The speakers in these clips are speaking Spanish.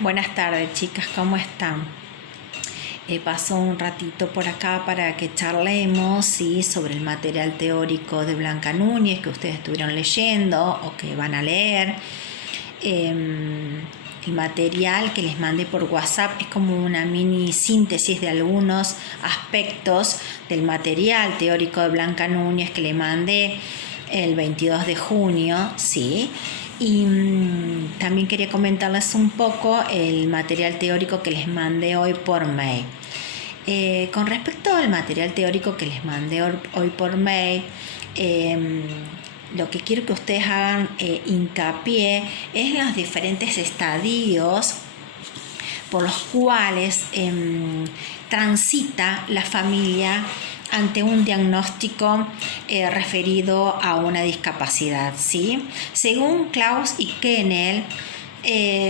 Buenas tardes, chicas, ¿cómo están? Paso un ratito por acá para que charlemos, ¿sí?, sobre el material teórico de Blanca Núñez que ustedes estuvieron leyendo o que van a leer. El material que les mandé por WhatsApp es como una mini síntesis de algunos aspectos del material teórico de Blanca Núñez que le mandé el 22 de junio, ¿sí? Y también quería comentarles un poco el material teórico que les mandé hoy por mail. Con respecto al material teórico que les mandé hoy por mail, lo que quiero que ustedes hagan hincapié es en los diferentes estadios por los cuales transita la familia ante un diagnóstico referido a una discapacidad, ¿sí? Según Klaus y Kennel,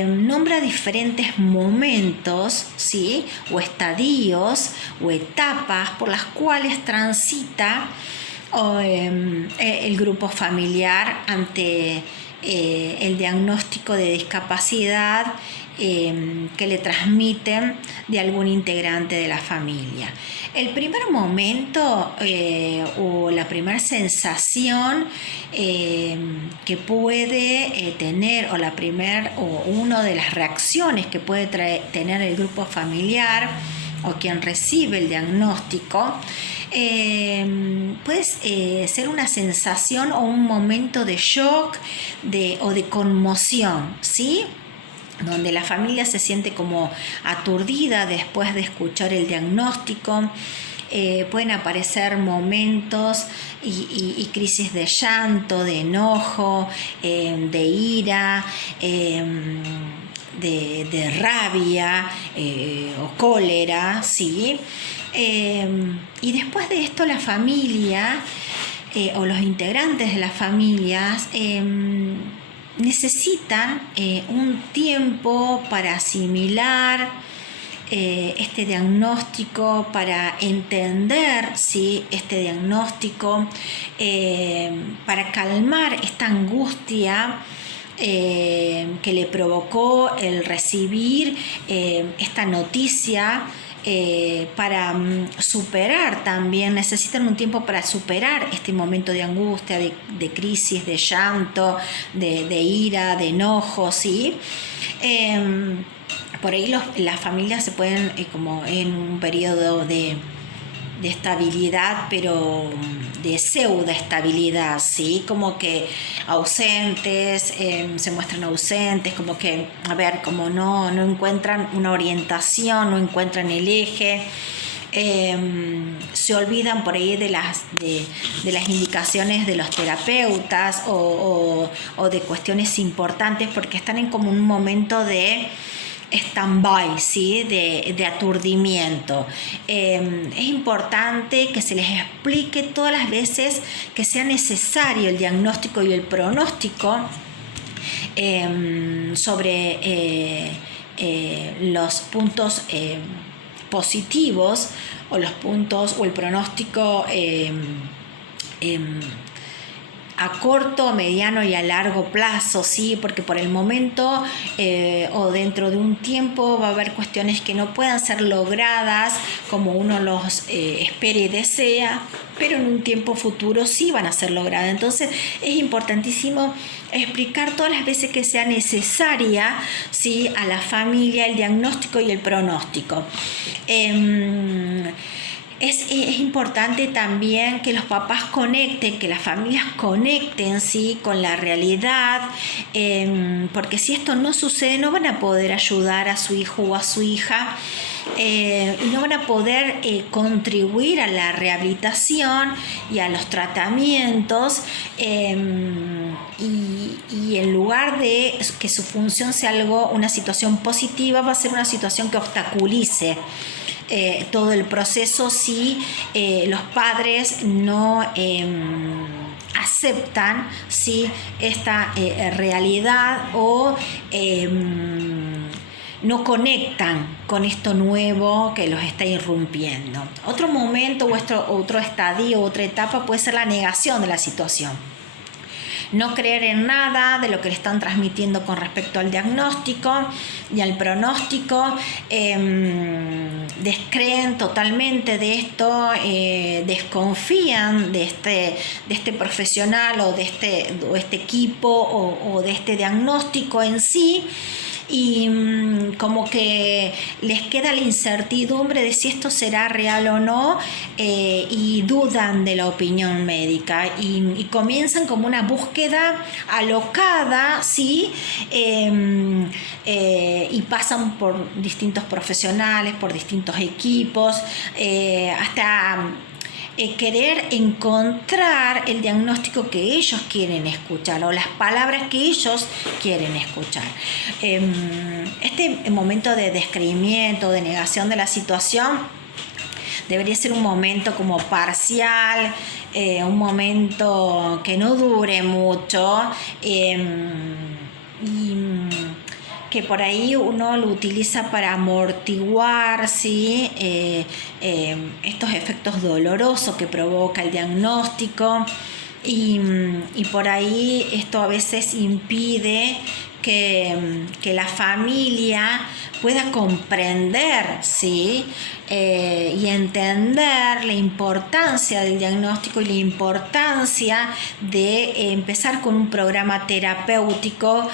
nombra diferentes momentos, ¿sí?, o estadios o etapas por las cuales transita el grupo familiar ante el diagnóstico de discapacidad que le transmiten de algún integrante de la familia. El primer momento o la primera sensación que puede tener o una de las reacciones que puede tener el grupo familiar o quien recibe el diagnóstico puede ser una sensación o un momento de shock o de conmoción, ¿sí?, donde la familia se siente como aturdida después de escuchar el diagnóstico. Pueden aparecer momentos y crisis de llanto, de enojo, de ira, de rabia o cólera, ¿sí? Y después de esto la familia o los integrantes de las familias necesitan un tiempo para asimilar este diagnóstico, para entender, ¿sí?, este diagnóstico, para calmar esta angustia que le provocó el recibir esta noticia. Para superar también, necesitan un tiempo para superar este momento de angustia, de crisis, de llanto, de ira, de enojo, ¿sí? Por ahí las familias se pueden, como en un periodo de estabilidad, pero de pseudo estabilidad, ¿sí? Como que ausentes, se muestran ausentes, como que, como no encuentran una orientación, no encuentran el eje. Se olvidan por ahí de las indicaciones de los terapeutas o de cuestiones importantes porque están en como un momento de stand-by, ¿sí?, de aturdimiento. Es importante que se les explique todas las veces que sea necesario el diagnóstico y el pronóstico sobre los puntos positivos o los puntos o el pronóstico a corto, mediano y a largo plazo, ¿sí? Porque por el momento o dentro de un tiempo va a haber cuestiones que no puedan ser logradas como uno los espera y desea, pero en un tiempo futuro sí van a ser logradas. Entonces es importantísimo explicar todas las veces que sea necesaria, ¿sí?, a la familia el diagnóstico y el pronóstico. Es importante también que los papás conecten, que las familias conecten, ¿sí?, con la realidad, porque si esto no sucede no van a poder ayudar a su hijo o a su hija y no van a poder contribuir a la rehabilitación y a los tratamientos y en lugar de que su función sea una situación positiva, va a ser una situación que obstaculice todo el proceso si los padres no aceptan, ¿sí?, esta realidad o no conectan con esto nuevo que los está irrumpiendo. Otro momento o otro estadio, otra etapa puede ser la negación de la situación. no creer en nada de lo que le están transmitiendo con respecto al diagnóstico y al pronóstico, descreen totalmente de esto, desconfían de este profesional o de este equipo o de este diagnóstico en sí, y como que les queda la incertidumbre de si esto será real o no, y dudan de la opinión médica y comienzan como una búsqueda alocada, ¿sí? Y pasan por distintos profesionales, por distintos equipos, hasta querer encontrar el diagnóstico que ellos quieren escuchar o las palabras que ellos quieren escuchar. Este momento de descreimiento, de negación de la situación, debería ser un momento como parcial, un momento que no dure mucho, y que por ahí uno lo utiliza para amortiguar, ¿sí? Estos efectos dolorosos que provoca el diagnóstico, y por ahí esto a veces impide que la familia pueda comprender, ¿sí? Y entender la importancia del diagnóstico y la importancia de empezar con un programa terapéutico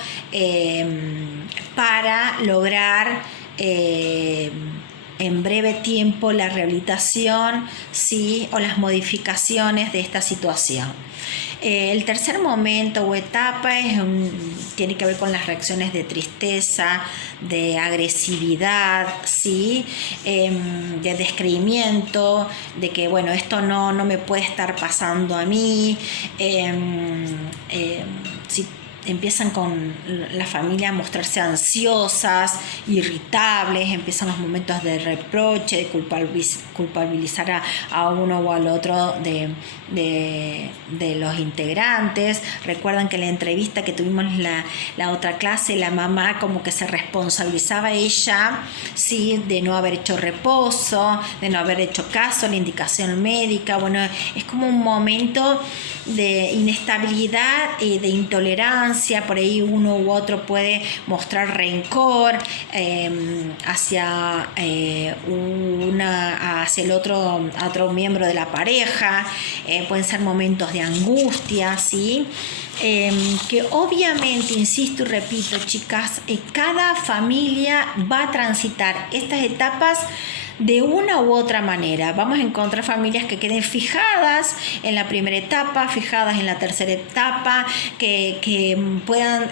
para lograr en breve tiempo la rehabilitación, ¿sí? O las modificaciones de esta situación. El tercer momento o etapa tiene que ver con las reacciones de tristeza, de agresividad, ¿sí? De descreimiento, de que bueno, esto no me puede estar pasando a mí. Si empiezan con la familia a mostrarse ansiosas, irritables, empiezan los momentos de reproche, de culpabilizar a uno o al otro de los integrantes. Recuerdan que en la entrevista que tuvimos la otra clase, la mamá como que se responsabilizaba ella, ¿sí? De no haber hecho reposo, de no haber hecho caso a la indicación médica. Bueno, es como un momento de inestabilidad, de intolerancia. Por ahí uno u otro puede mostrar rencor hacia el otro miembro de la pareja. Pueden ser momentos de angustia, ¿sí? Que obviamente, insisto y repito, chicas, cada familia va a transitar estas etapas de una u otra manera. Vamos a encontrar familias que queden fijadas en la primera etapa, fijadas en la tercera etapa, que puedan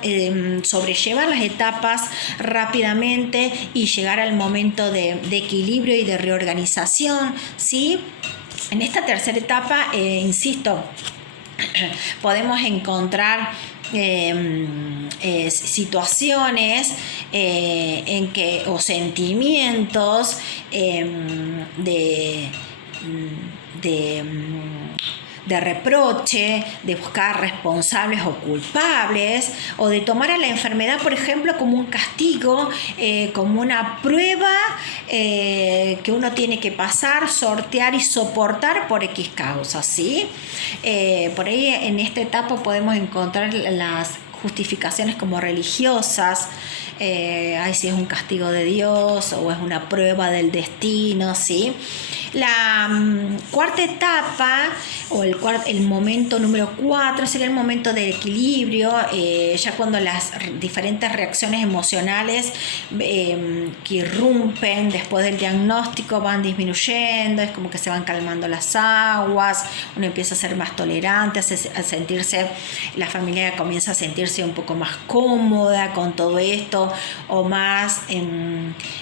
sobrellevar las etapas rápidamente y llegar al momento de equilibrio y de reorganización, ¿sí? En esta tercera etapa, insisto, podemos encontrar situaciones o sentimientos de reproche, de buscar responsables o culpables, o de tomar a la enfermedad, por ejemplo, como un castigo, como una prueba que uno tiene que pasar, sortear y soportar por X causas, ¿sí? Por ahí en esta etapa podemos encontrar las justificaciones como religiosas, si es un castigo de Dios o es una prueba del destino, ¿sí? La cuarta etapa o el momento número 4 sería el momento del equilibrio, ya cuando las diferentes reacciones emocionales que irrumpen después del diagnóstico van disminuyendo, es como que se van calmando las aguas, uno empieza a ser más tolerante, a sentirse, la familia comienza a sentirse un poco más cómoda con todo esto o más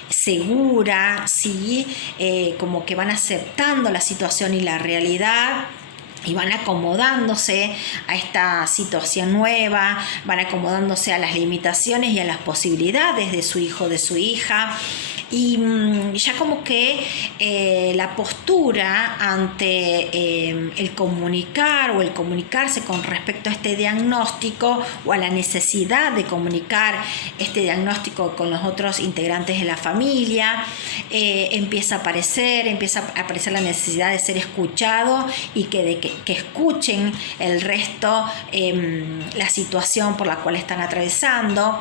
segura, ¿sí? Como que van aceptando la situación y la realidad y van acomodándose a esta situación nueva, van acomodándose a las limitaciones y a las posibilidades de su hijo, de su hija. y ya como que la postura ante el comunicar o el comunicarse con respecto a este diagnóstico o a la necesidad de comunicar este diagnóstico con los otros integrantes de la familia, empieza a aparecer la necesidad de ser escuchado y que escuchen el resto la situación por la cual están atravesando.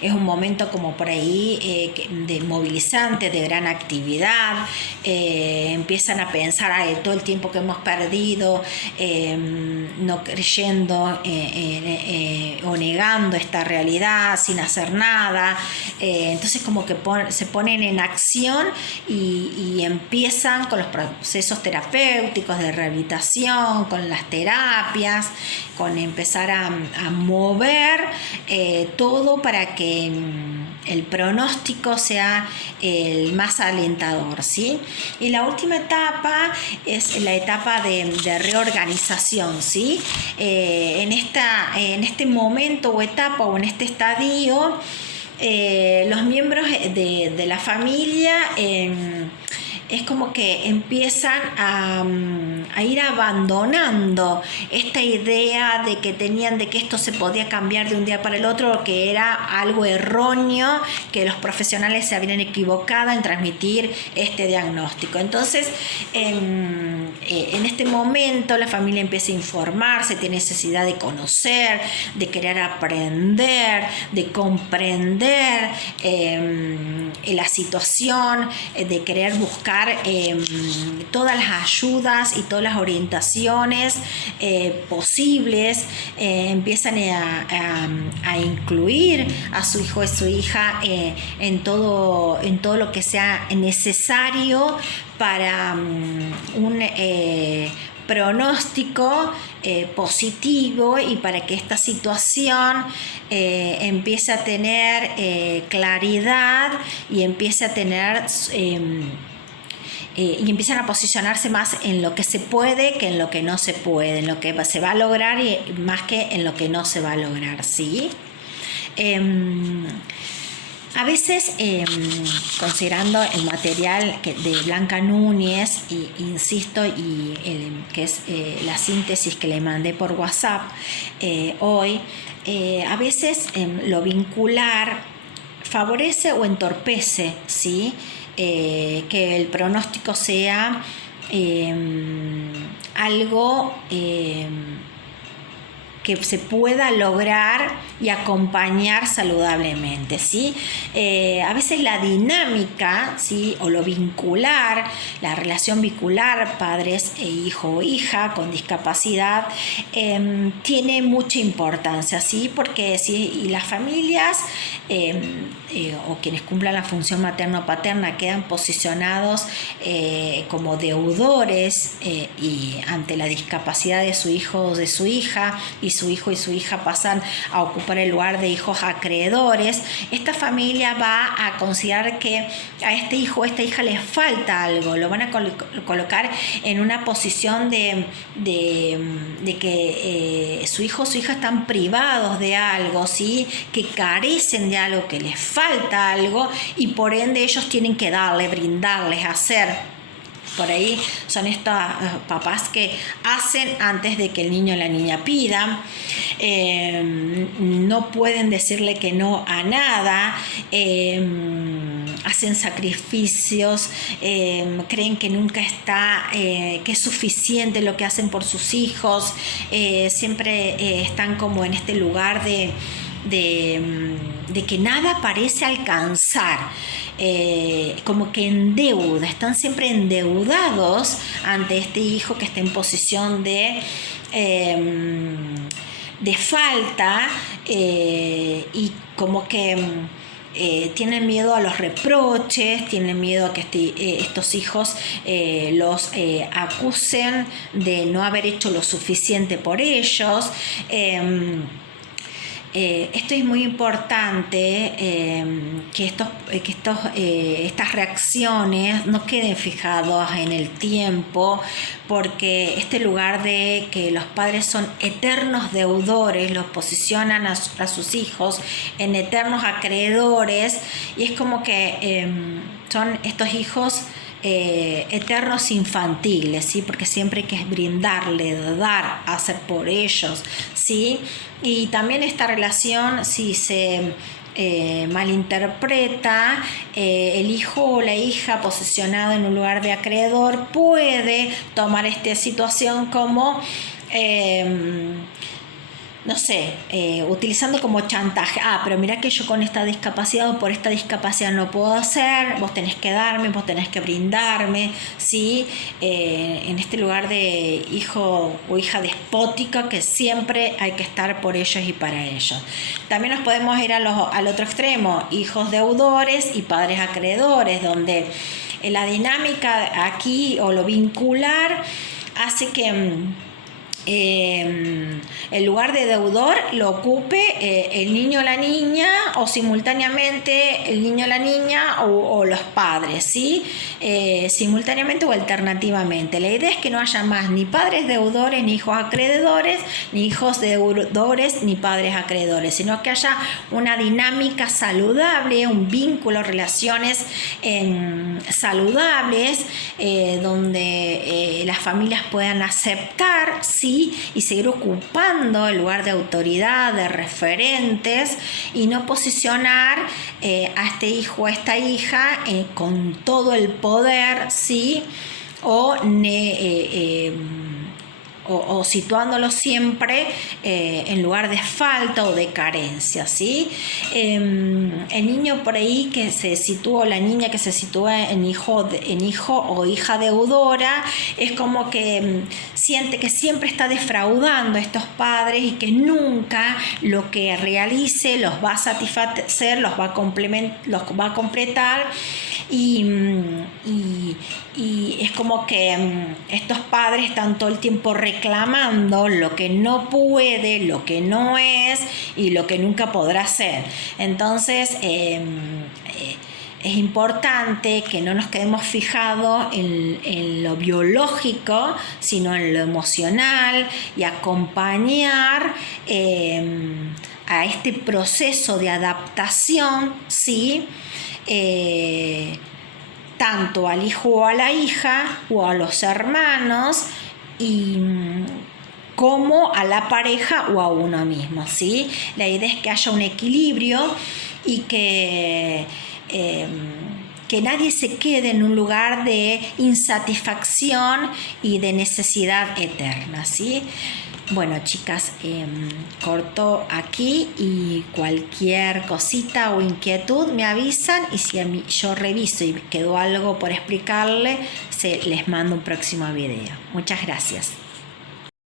Es un momento como por ahí de movilizante, de gran actividad. Empiezan a pensar todo el tiempo que hemos perdido, no creyendo o negando esta realidad sin hacer nada. Entonces como que se ponen en acción y empiezan con los procesos terapéuticos de rehabilitación, con las terapias, con empezar a mover todo para que el pronóstico sea el más alentador, ¿sí? Y la última etapa es la etapa de reorganización, ¿sí? En este momento o etapa o en este estadio, los miembros de la familia es como que empiezan a ir abandonando esta idea de que esto se podía cambiar de un día para el otro, que era algo erróneo, que los profesionales se habían equivocado en transmitir este diagnóstico. Entonces, en este momento la familia empieza a informarse, tiene necesidad de conocer, de querer aprender, de comprender la situación, de querer buscar todas las ayudas y todas las orientaciones posibles. Empiezan a incluir a su hijo y su hija en todo lo que sea necesario para un pronóstico positivo y para que esta situación empiece a tener claridad y empiece a tener y empiezan a posicionarse más en lo que se puede que en lo que no se puede, en lo que se va a lograr y más que en lo que no se va a lograr, ¿sí? A veces, considerando el material de Blanca Núñez, insisto, que es la síntesis que le mandé por WhatsApp hoy, a veces lo vincular favorece o entorpece, ¿sí? Que el pronóstico sea algo que se pueda lograr y acompañar saludablemente, ¿sí? A veces la dinámica, ¿sí? O lo vincular, la relación vincular padres e hijo o hija con discapacidad tiene mucha importancia, ¿sí? Porque si las familias o quienes cumplan la función materno o paterna quedan posicionados como deudores y ante la discapacidad de su hijo o de su hija, y su hijo y su hija pasan a ocupar el lugar de hijos acreedores, esta familia va a considerar que a este hijo o esta hija les falta algo, lo van a colocar en una posición de que su hijo o su hija están privados de algo, ¿sí? Que carecen de algo, que les falta algo y por ende ellos tienen que brindarles, hacer. Por ahí son estos papás que hacen antes de que el niño o la niña pida, no pueden decirle que no a nada, hacen sacrificios, creen que nunca que es suficiente lo que hacen por sus hijos, siempre están como en este lugar de que nada parece alcanzar, como que en deuda, están siempre endeudados ante este hijo que está en posición de falta, y como que tienen miedo a los reproches, tienen miedo a que estos hijos los acusen de no haber hecho lo suficiente por ellos. Esto es muy importante, que estas reacciones no queden fijadas en el tiempo, porque este lugar de que los padres son eternos deudores los posicionan a sus hijos en eternos acreedores, y es como que son estos hijos eternos infantiles, ¿sí? Porque siempre hay que brindarle, dar, hacer por ellos, ¿sí? Y también esta relación, si se malinterpreta, el hijo o la hija posicionado en un lugar de acreedor puede tomar esta situación como no sé, utilizando como chantaje. Pero mira que yo con esta discapacidad o por esta discapacidad no puedo hacer, vos tenés que darme, vos tenés que brindarme, ¿sí? En este lugar de hijo o hija despótica, que siempre hay que estar por ellos y para ellos. También nos podemos ir al otro extremo, hijos deudores y padres acreedores, donde la dinámica aquí o lo vincular hace que el lugar de deudor lo ocupe el niño o la niña, o simultáneamente el niño o la niña o los padres, ¿sí? Simultáneamente o alternativamente. La idea es que no haya más ni padres deudores, ni hijos acreedores, ni hijos deudores, ni padres acreedores, sino que haya una dinámica saludable, un vínculo, relaciones saludables, donde las familias puedan aceptar, ¿sí? Y seguir ocupando el lugar de autoridad, de referentes, y no posicionar a este hijo o a esta hija con todo el poder, ¿sí? O situándolo siempre en lugar de falta o de carencia, ¿sí? El niño por ahí que se sitúa, la niña que se sitúa en hijo o hija deudora, es como que siente que siempre está defraudando a estos padres, y que nunca lo que realice los va a satisfacer, los va a completar, y es como que estos padres están todo el tiempo reclamando lo que no puede, lo que no es y lo que nunca podrá ser. Entonces es importante que no nos quedemos fijados en lo biológico, sino en lo emocional, y acompañar a este proceso de adaptación, ¿sí? Tanto al hijo o a la hija o a los hermanos, como a la pareja o a uno mismo, ¿sí? La idea es que haya un equilibrio y que nadie se quede en un lugar de insatisfacción y de necesidad eterna, ¿sí? Bueno, chicas, corto aquí, y cualquier cosita o inquietud me avisan, y si yo reviso y quedó algo por explicarle, les mando un próximo video. Muchas gracias.